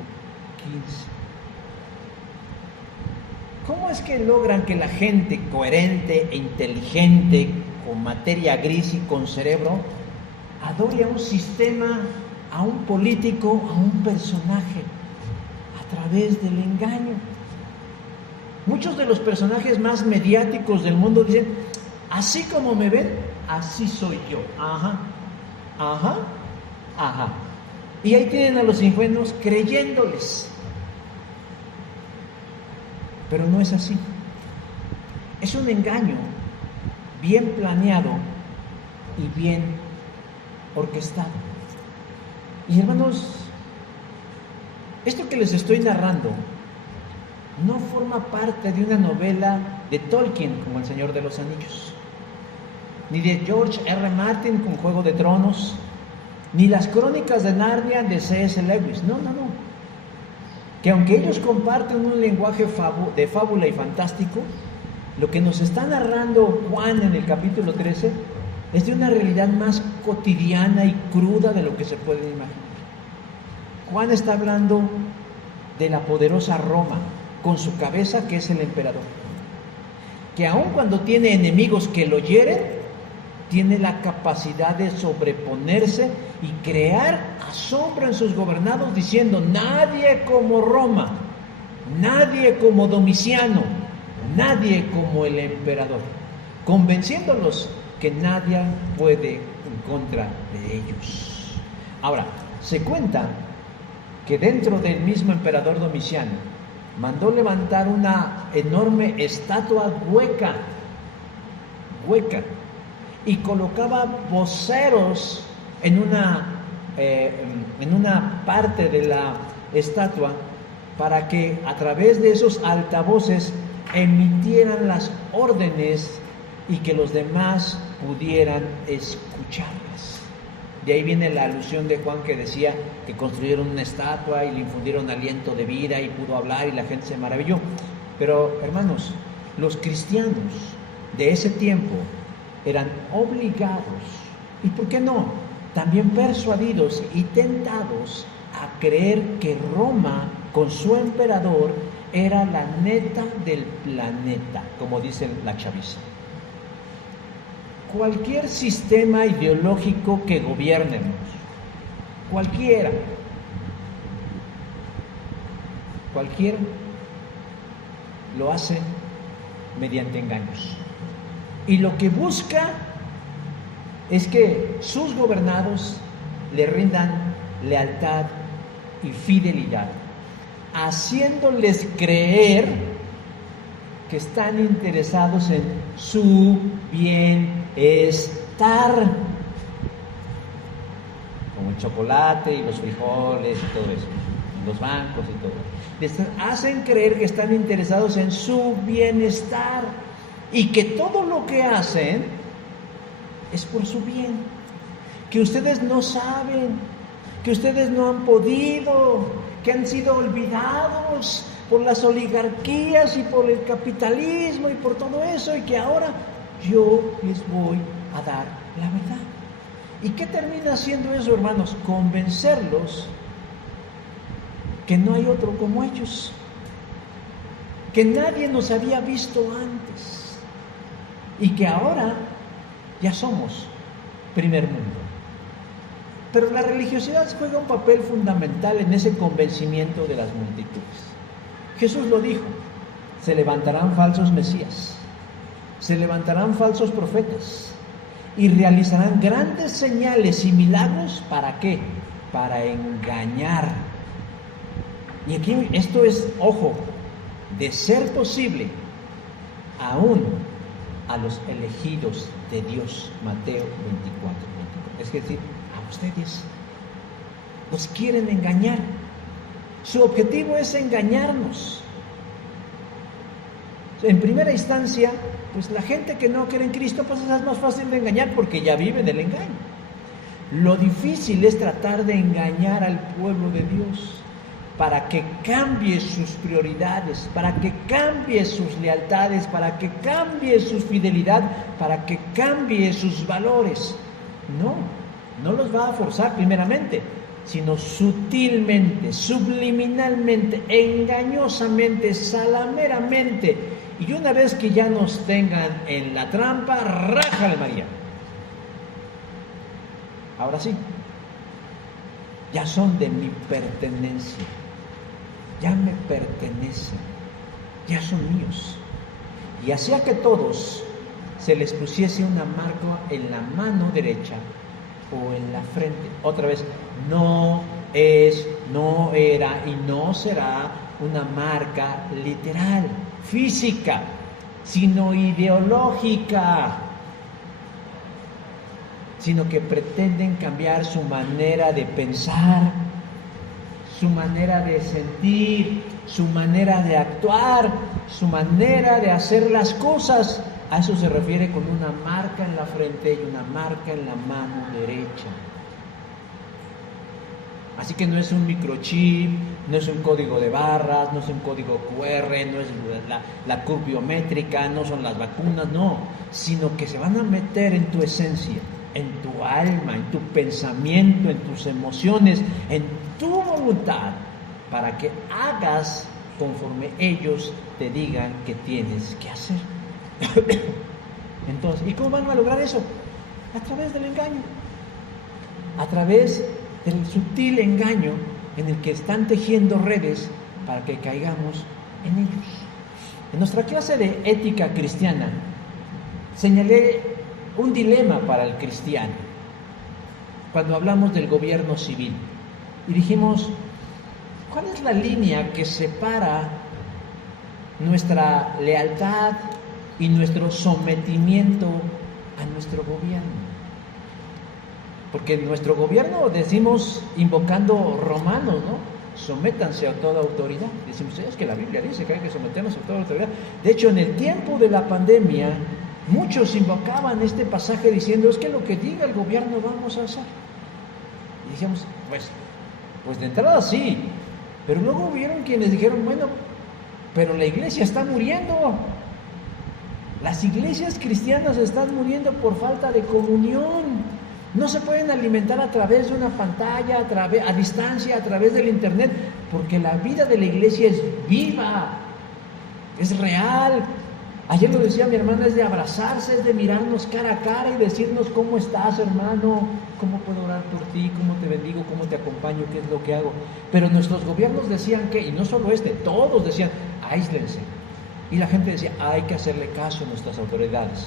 15. ¿Cómo es que logran que la gente coherente e inteligente, con materia gris y con cerebro, adore a un sistema, a un político, a un personaje, a través del engaño? Muchos de los personajes más mediáticos del mundo dicen, así como me ven, así soy yo. Ajá. Y ahí tienen a los ingenuos creyéndoles. Pero no es así. Es un engaño bien planeado y bien orquestado. Y hermanos, esto que les estoy narrando no forma parte de una novela de Tolkien como El Señor de los Anillos, ni de George R. Martin con Juego de Tronos, ni las Crónicas de Narnia de C.S. Lewis. No. Que aunque ellos comparten un lenguaje de fábula y fantástico, lo que nos está narrando Juan en el capítulo 13 es de una realidad más cotidiana y cruda de lo que se puede imaginar. Juan está hablando de la poderosa Roma, con su cabeza que es el emperador, que aun cuando tiene enemigos que lo hieren, tiene la capacidad de sobreponerse y crear asombro en sus gobernados diciendo, nadie como Roma, nadie como Domiciano, nadie como el emperador, convenciéndolos que nadie puede en contra de ellos. Ahora, se cuenta que dentro del mismo emperador Domiciano mandó levantar una enorme estatua hueca, y colocaba voceros en una parte de la estatua para que a través de esos altavoces emitieran las órdenes y que los demás pudieran escucharlas. De ahí viene la alusión de Juan que decía que construyeron una estatua y le infundieron aliento de vida y pudo hablar y la gente se maravilló. Pero hermanos, los cristianos de ese tiempo eran obligados, y por qué no, también persuadidos y tentados a creer que Roma, con su emperador, era la neta del planeta, como dice la chaviza. cualquier sistema ideológico que gobiernemos, cualquiera, lo hace mediante engaños. Y lo que busca es que sus gobernados le rindan lealtad y fidelidad, haciéndoles creer que están interesados en su bienestar, como el chocolate y los frijoles y todo eso, los bancos y todo. Les hacen creer que están interesados en su bienestar y que todo lo que hacen es por su bien, que ustedes no saben, que ustedes no han podido, que han sido olvidados por las oligarquías y por el capitalismo y por todo eso, y que ahora yo les voy a dar la verdad. ¿Y qué termina haciendo eso, hermanos? Convencerlos que no hay otro como ellos, que nadie nos había visto antes y que ahora ya somos primer mundo. Pero la religiosidad juega un papel fundamental en ese convencimiento de las multitudes. Jesús lo dijo: se levantarán falsos mesías, se levantarán falsos profetas y realizarán grandes señales y milagros. ¿Para qué? Para engañar. Y aquí esto es, ojo, de ser posible, aún a los elegidos de Dios. Mateo 24. Es decir, a ustedes los quieren engañar. Su objetivo es engañarnos. En primera instancia, pues la gente que no cree en Cristo, pues es más fácil de engañar porque ya vive en el engaño. Lo difícil es tratar de engañar al pueblo de Dios para que cambie sus prioridades, para que cambie sus lealtades, para que cambie su fidelidad, para que cambie sus valores. No los va a forzar primeramente, sino sutilmente, subliminalmente, engañosamente, salameramente. Y una vez que ya nos tengan en la trampa, rájale María. Ahora sí, ya son de mi pertenencia, ya me pertenecen, ya son míos. Y hacía que todos se les pusiese una marca en la mano derecha o en la frente. Otra vez, no es, no era y no será una marca literal, física, sino ideológica, sino que pretenden cambiar su manera de pensar, su manera de sentir, su manera de actuar, su manera de hacer las cosas. A eso se refiere con una marca en la frente y una marca en la mano derecha. Así que no es un microchip, no es un código de barras, no es un código QR, no es la curva biométrica, no son las vacunas, no, sino que se van a meter en tu esencia, en tu alma, en tu pensamiento, en tus emociones, en tu voluntad, para que hagas conforme ellos te digan que tienes que hacer. Entonces, ¿y cómo van a lograr eso? A través del engaño, a través del sutil engaño en el que están tejiendo redes para que caigamos en ellos. En nuestra clase de ética cristiana señalé un dilema para el cristiano cuando hablamos del gobierno civil y dijimos: ¿cuál es la línea que separa nuestra lealtad y nuestro sometimiento a nuestro gobierno? Porque nuestro gobierno, decimos, invocando Romanos, ¿no? Sométanse a toda autoridad. Decimos, es que la Biblia dice que hay que someternos a toda autoridad. De hecho, en el tiempo de la pandemia, muchos invocaban este pasaje diciendo, es que lo que diga el gobierno vamos a hacer. Y decíamos, pues de entrada sí, pero luego hubieron quienes dijeron, bueno, pero la iglesia está muriendo. Las iglesias cristianas están muriendo por falta de comunión. No se pueden alimentar a través de una pantalla, a distancia, a través del internet, porque la vida de la iglesia es viva, es real, Ayer lo decía mi hermana, es de abrazarse, es de mirarnos cara a cara y decirnos cómo estás, hermano, cómo puedo orar por ti, cómo te bendigo, cómo te acompaño, qué es lo que hago. Pero nuestros gobiernos decían que, y no solo todos decían, aíslense. Y la gente decía, hay que hacerle caso a nuestras autoridades.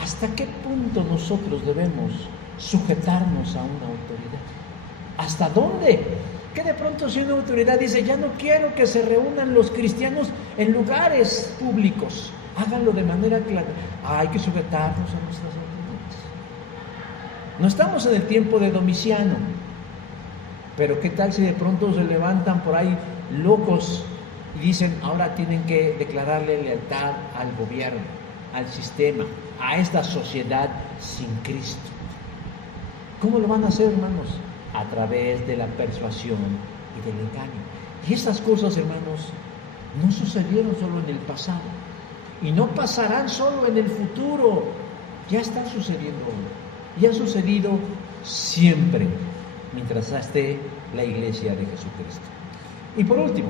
¿Hasta qué punto nosotros debemos sujetarnos a una autoridad? ¿Hasta dónde? Que de pronto si una autoridad dice, ya no quiero que se reúnan los cristianos en lugares públicos, háganlo de manera clara. Hay que sujetarnos a nuestras autoridades. No estamos en el tiempo de Domiciano, pero ¿qué tal si de pronto se levantan por ahí locos y dicen, ahora tienen que declararle lealtad al gobierno, al sistema, a esta sociedad sin Cristo? ¿Cómo lo van a hacer, hermanos? A través de la persuasión y del engaño. Y estas cosas, hermanos, no sucedieron solo en el pasado y no pasarán solo en el futuro. Ya está sucediendo hoy y ha sucedido siempre mientras esté la iglesia de Jesucristo. Y por último,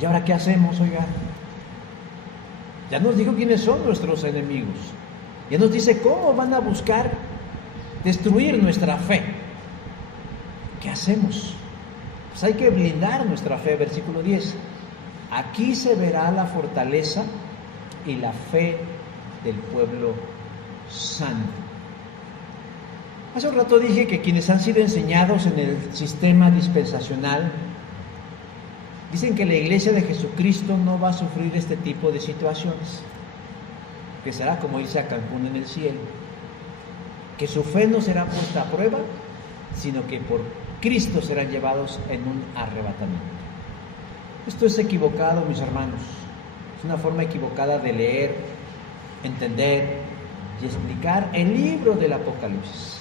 ¿y ahora qué hacemos, oiga? Ya nos dijo quiénes son nuestros enemigos. Ya nos dice cómo van a buscar destruir nuestra fe. ¿Qué hacemos? Pues hay que blindar nuestra fe, versículo 10. Aquí se verá la fortaleza y la fe del pueblo santo. Hace un rato dije que quienes han sido enseñados en el sistema dispensacional dicen que la iglesia de Jesucristo no va a sufrir este tipo de situaciones, que será como irse a Cancún en el cielo, que su fe no será puesta a prueba, sino que por Cristo serán llevados en un arrebatamiento. Esto es equivocado, mis hermanos. Es una forma equivocada de leer, entender y explicar el libro del Apocalipsis.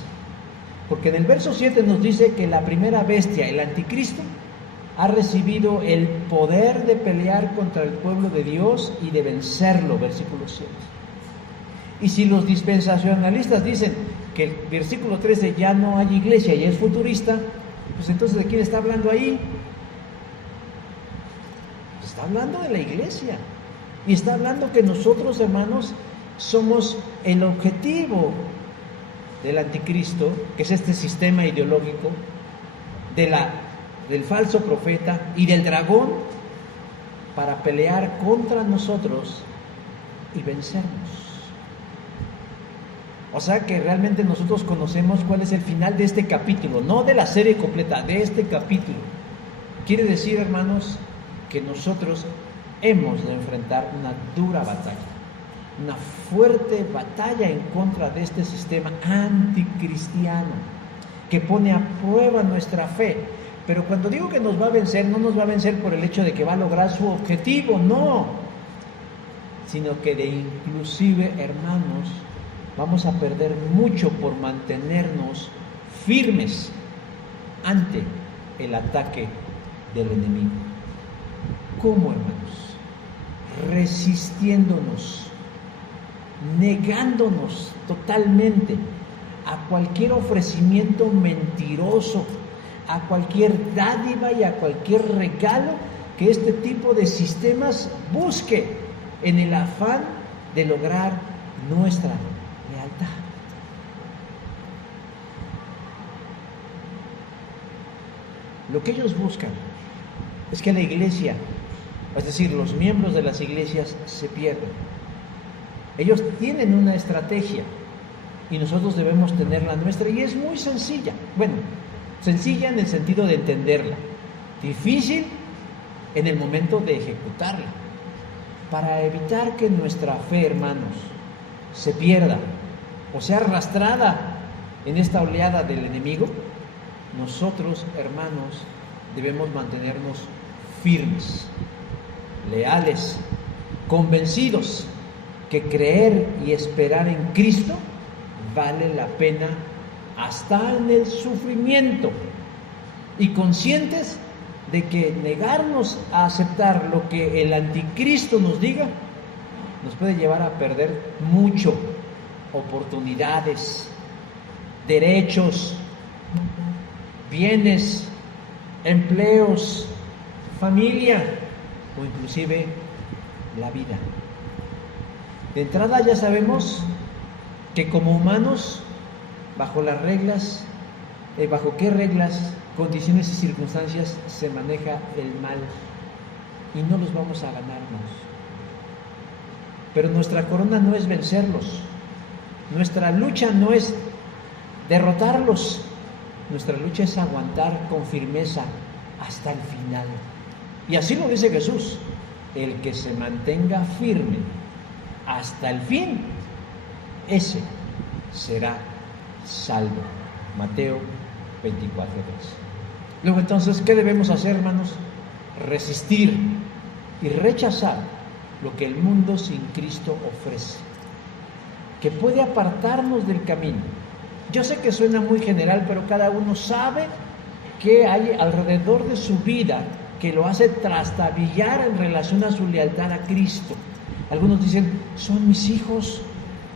Porque en el verso 7 nos dice que la primera bestia, el anticristo, ha recibido el poder de pelear contra el pueblo de Dios y de vencerlo, versículo 7. Y si los dispensacionalistas dicen que el versículo 13 ya no hay iglesia y es futurista, pues entonces ¿de quién está hablando ahí? Está hablando de la iglesia. Y está hablando que nosotros, hermanos, somos el objetivo del anticristo, que es este sistema ideológico, del falso profeta y del dragón, para pelear contra nosotros y vencernos. O sea que realmente nosotros conocemos cuál es el final de este capítulo, no de la serie completa, de este capítulo. Quiere decir, hermanos, que nosotros hemos de enfrentar una dura batalla, una fuerte batalla en contra de este sistema anticristiano que pone a prueba nuestra fe. Pero cuando digo que nos va a vencer, no nos va a vencer por el hecho de que va a lograr su objetivo, no, sino que de inclusive, hermanos, vamos a perder mucho por mantenernos firmes ante el ataque del enemigo. ¿Cómo, hermanos? Resistiéndonos, negándonos totalmente a cualquier ofrecimiento mentiroso, a cualquier dádiva y a cualquier regalo que este tipo de sistemas busque en el afán de lograr nuestra lealtad. Lo que ellos buscan es que la iglesia, es decir, los miembros de las iglesias, se pierdan. Ellos tienen una estrategia y nosotros debemos tener la nuestra, y es muy sencilla. Bueno, sencilla en el sentido de entenderla, difícil en el momento de ejecutarla. Para evitar que nuestra fe, hermanos, se pierda o sea arrastrada en esta oleada del enemigo, nosotros, hermanos, debemos mantenernos firmes, leales, convencidos que creer y esperar en Cristo vale la pena hasta en el sufrimiento, y conscientes de que negarnos a aceptar lo que el anticristo nos diga nos puede llevar a perder mucho, oportunidades, derechos, bienes, empleos, familia o inclusive la vida. De entrada ya sabemos que como humanos, bajo las reglas, bajo qué reglas, condiciones y circunstancias se maneja el mal, y no los vamos a ganarnos. Pero nuestra corona no es vencerlos, nuestra lucha no es derrotarlos, nuestra lucha es aguantar con firmeza hasta el final. Y así lo dice Jesús: el que se mantenga firme hasta el fin, ese será salvo. Mateo 24:3. Luego entonces, ¿qué debemos hacer, hermanos? Resistir y rechazar lo que el mundo sin Cristo ofrece, que puede apartarnos del camino. Yo sé que suena muy general, pero cada uno sabe que hay alrededor de su vida que lo hace trastabillar en relación a su lealtad a Cristo. Algunos dicen: son mis hijos,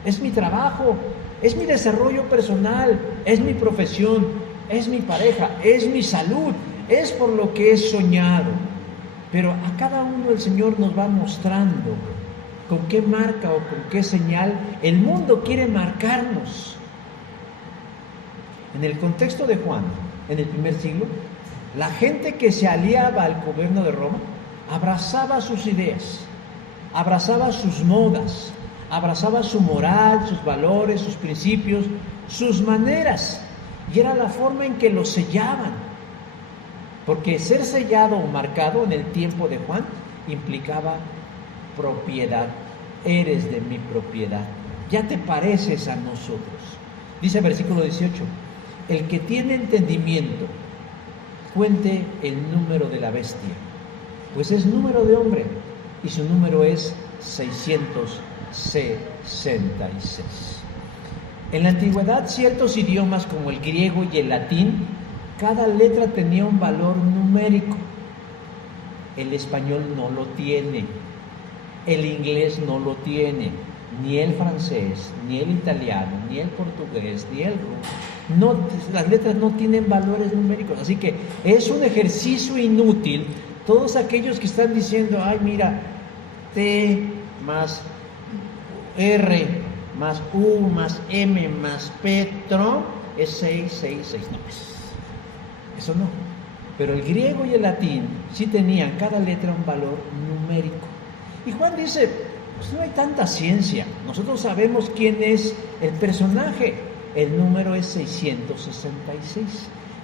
es mi trabajo, es mi desarrollo personal, es mi profesión, es mi pareja, es mi salud, es por lo que he soñado. Pero a cada uno el Señor nos va mostrando con qué marca o con qué señal el mundo quiere marcarnos. En el contexto de Juan, en el primer siglo, la gente que se aliaba al gobierno de Roma abrazaba sus ideas, abrazaba sus modas, abrazaba su moral, sus valores, sus principios, sus maneras, y era la forma en que los sellaban. Porque ser sellado o marcado en el tiempo de Juan implicaba propiedad. Eres de mi propiedad, ya te pareces a nosotros. Dice el versículo 18: el que tiene entendimiento, cuente el número de la bestia, pues es número de hombre, y su número es 666. En la antigüedad, ciertos idiomas como el griego y el latín, cada letra tenía un valor numérico. El español no lo tiene, el inglés no lo tiene, ni el francés, ni el italiano, ni el portugués, ni el ruso. No, las letras no tienen valores numéricos, así que es un ejercicio inútil. Todos aquellos que están diciendo: ay, mira, T más R más U más M más Petro es 666. No, pues eso no. Pero el griego y el latín sí tenían cada letra un valor numérico. Y Juan dice: pues no hay tanta ciencia, nosotros sabemos quién es el personaje. El número es 666,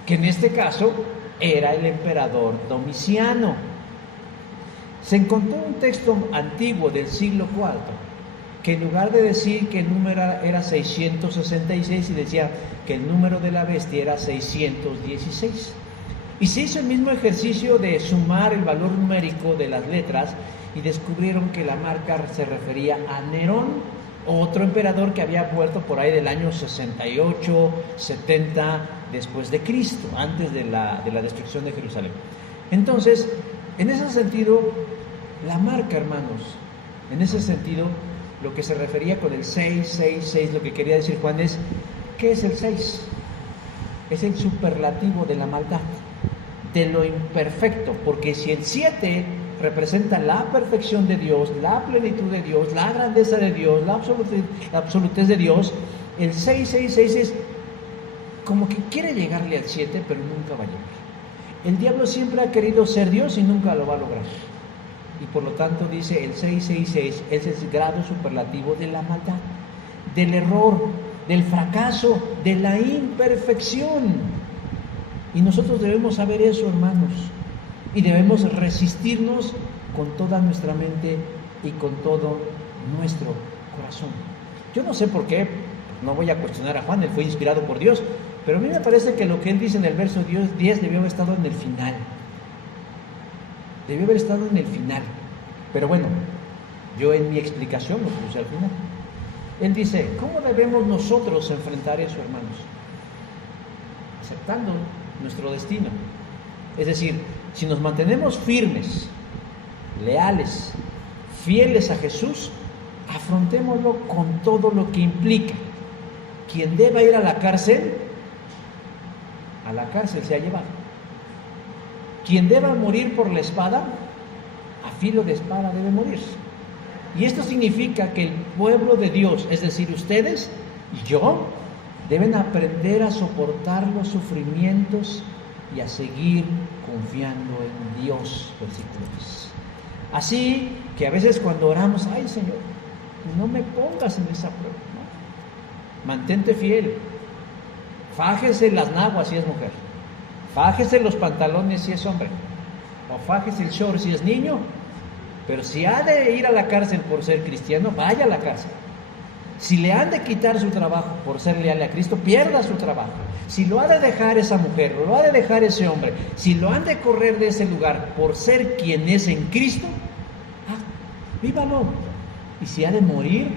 que en este caso era el emperador Domiciano. Se encontró un texto antiguo del siglo IV que en lugar de decir que el número era 666, y decía que el número de la bestia era 616. Y se hizo el mismo ejercicio de sumar el valor numérico de las letras y descubrieron que la marca se refería a Nerón, otro emperador que había muerto por ahí del año 68, 70 después de Cristo, antes de la destrucción de Jerusalén. Entonces, en ese sentido, la marca, hermanos, en ese sentido, lo que se refería con el 666, lo que quería decir Juan es: ¿qué es el 6? Es el superlativo de la maldad, de lo imperfecto, porque si el 7 representa la perfección de Dios, la plenitud de Dios, la grandeza de Dios, la absolutez de Dios, el 666 es como que quiere llegarle al 7, pero nunca va a llegar. El diablo siempre ha querido ser Dios y nunca lo va a lograr. Y por lo tanto dice: el 666 es el grado superlativo de la maldad, del error, del fracaso, de la imperfección. Y nosotros debemos saber eso, hermanos, y debemos resistirnos con toda nuestra mente y con todo nuestro corazón. Yo no sé por qué, no voy a cuestionar a Juan, él fue inspirado por Dios, pero a mí me parece que lo que él dice en el verso 10 debió haber estado en el final. Debió haber estado en el final. Pero bueno, yo en mi explicación lo puse al final. Él dice: ¿cómo debemos nosotros enfrentar eso, hermanos? Aceptando nuestro destino. Es decir, si nos mantenemos firmes, leales, fieles a Jesús, afrontémoslo con todo lo que implica. Quien deba ir a la cárcel se ha llevado. Quien deba morir por la espada, a filo de espada debe morir. Y esto significa que el pueblo de Dios, es decir, ustedes y yo, deben aprender a soportar los sufrimientos y a seguir confiando en Dios. Versículo 10. Así que a veces cuando oramos, ay Señor, no me pongas en esa prueba, ¿no? Mantente fiel. Fájese las naguas si es mujer. Fájese los pantalones si es hombre. O fájese el short si es niño. Pero si ha de ir a la cárcel por ser cristiano, vaya a la cárcel. Si le han de quitar su trabajo por ser leal a Cristo, pierda su trabajo. Si lo ha de dejar esa mujer, o lo ha de dejar ese hombre, si lo han de correr de ese lugar por ser quien es en Cristo, vívalo. Y si ha de morir,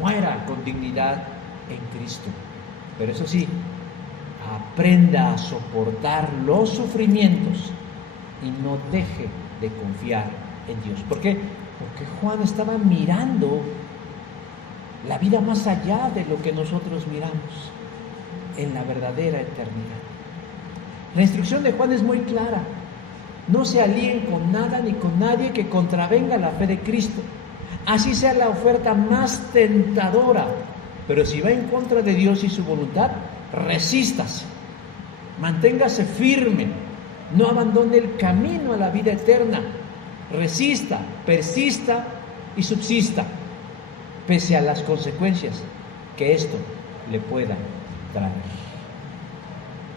muera con dignidad en Cristo. Pero eso sí, aprenda a soportar los sufrimientos y no deje de confiar en Dios. ¿Por qué? Porque Juan estaba mirando la vida más allá de lo que nosotros miramos, en la verdadera eternidad. La instrucción de Juan es muy clara: no se alíen con nada ni con nadie que contravenga la fe de Cristo, así sea la oferta más tentadora, pero si va en contra de Dios y su voluntad, resístase, manténgase firme, no abandone el camino a la vida eterna, resista, persista y subsista, pese a las consecuencias que esto le pueda traer.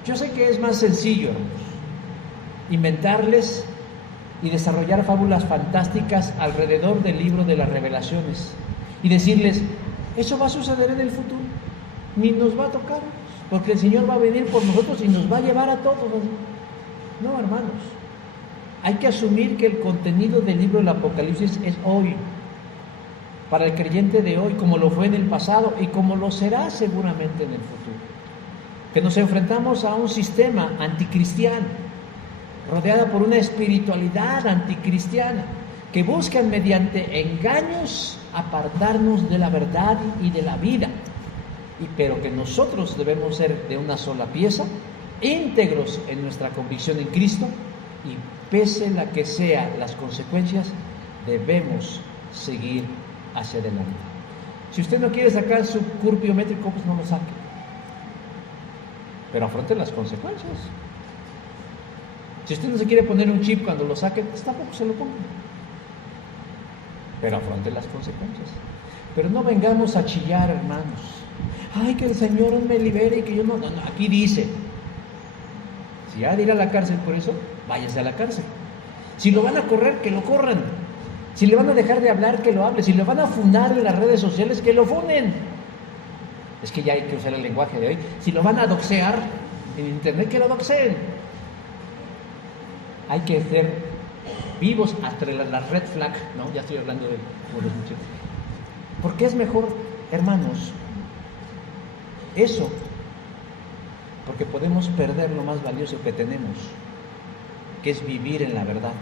Yo sé que es más sencillo, hermanos, inventarles y desarrollar fábulas fantásticas alrededor del libro de las Revelaciones y decirles, eso va a suceder en el futuro, ni nos va a tocar, porque el Señor va a venir por nosotros y nos va a llevar a todos. No, hermanos, hay que asumir que el contenido del libro del Apocalipsis es hoy, para el creyente de hoy, como lo fue en el pasado y como lo será seguramente en el futuro. Que nos enfrentamos a un sistema anticristiano, rodeada por una espiritualidad anticristiana, que buscan mediante engaños apartarnos de la verdad y de la vida, pero que nosotros debemos ser de una sola pieza, íntegros en nuestra convicción en Cristo, y pese la que sean las consecuencias, debemos seguir hacia adelante. Si usted no quiere sacar su curva biométrico, pues no lo saque, pero afronte las consecuencias. Si usted no se quiere poner un chip cuando lo saque, pues tampoco se lo ponga, pero afronte las consecuencias. Pero no vengamos a chillar, hermanos, ay, que el Señor me libere y que yo no, aquí dice, si ha de ir a la cárcel por eso, váyase a la cárcel. Si lo van a correr, que lo corran. Si le van a dejar de hablar, que lo hable. Si lo van a funar en las redes sociales, que lo funen. Es que ya hay que usar el lenguaje de hoy. Si lo van a doxear en internet, que lo doxeen. Hay que ser vivos hasta la red flag, ¿no? Ya estoy hablando de los muchachos. Porque es mejor, hermanos, eso, porque podemos perder lo más valioso que tenemos, que es vivir en la verdad,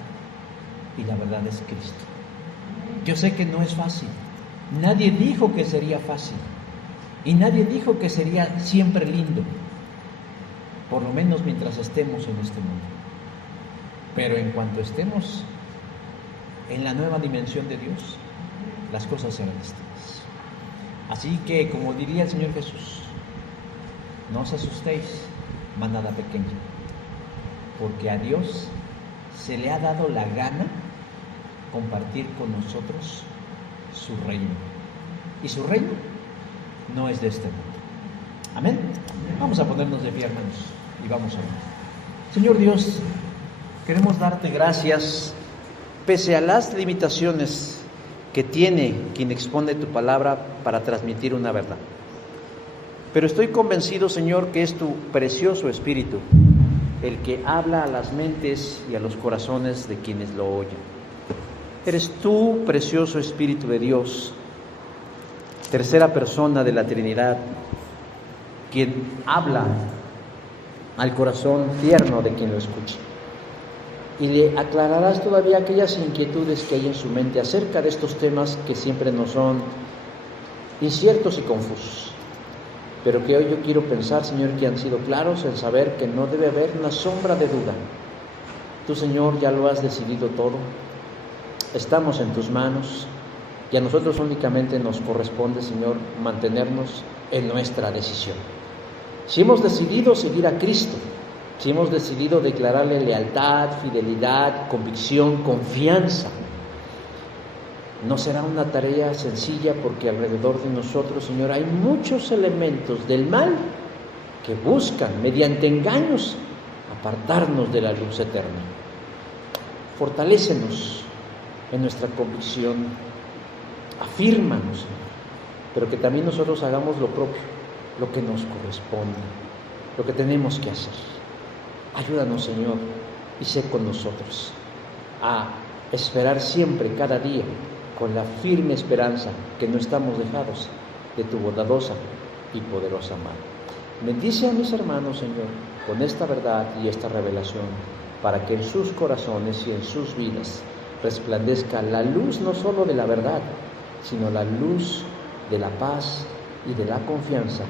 y la verdad es Cristo. Yo sé que no es fácil, nadie dijo que sería fácil, y nadie dijo que sería siempre lindo, por lo menos mientras estemos en este mundo. Pero en cuanto estemos en la nueva dimensión de Dios, las cosas serán distintas. Así que, como diría el Señor Jesús, no os asustéis, manada pequeña, porque a Dios se le ha dado la gana compartir con nosotros su reino. Y su reino no es de este mundo. Amén. Vamos a ponernos de pie, hermanos, y vamos a orar. Señor Dios, queremos darte gracias, pese a las limitaciones que tiene quien expone tu palabra para transmitir una verdad. Pero estoy convencido, Señor, que es tu precioso Espíritu el que habla a las mentes y a los corazones de quienes lo oyen. Eres tú, precioso Espíritu de Dios, tercera persona de la Trinidad, quien habla al corazón tierno de quien lo escucha. Y le aclararás todavía aquellas inquietudes que hay en su mente acerca de estos temas que siempre nos son inciertos y confusos, pero que hoy yo quiero pensar, Señor, que han sido claros en saber que no debe haber una sombra de duda. Tú, Señor, ya lo has decidido todo. Estamos en tus manos Y a nosotros únicamente nos corresponde, Señor, mantenernos en nuestra decisión. Si hemos decidido seguir a Cristo, si hemos decidido declararle lealtad, fidelidad, convicción, confianza, no será una tarea sencilla, porque alrededor de nosotros, Señor, hay muchos elementos del mal que buscan, mediante engaños, apartarnos de la luz eterna. Fortalécenos en nuestra convicción, afírmanos, Señor, pero que también nosotros hagamos lo propio, lo que nos corresponde, lo que tenemos que hacer. Ayúdanos, Señor, y sé con nosotros a esperar siempre, cada día, con la firme esperanza que no estamos dejados de tu bondadosa y poderosa mano. Bendice a mis hermanos, Señor, con esta verdad y esta revelación, para que en sus corazones y en sus vidas resplandezca la luz no solo de la verdad, sino la luz de la paz y de la confianza,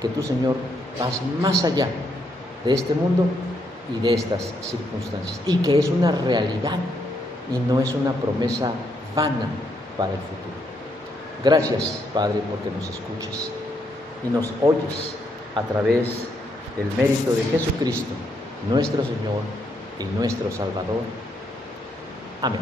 que tú, Señor, vas más allá de este mundo y de estas circunstancias, y que es una realidad y no es una promesa vana para el futuro. Gracias, Padre, porque nos escuchas y nos oyes a través del mérito de Jesucristo, nuestro Señor y nuestro Salvador. Amén.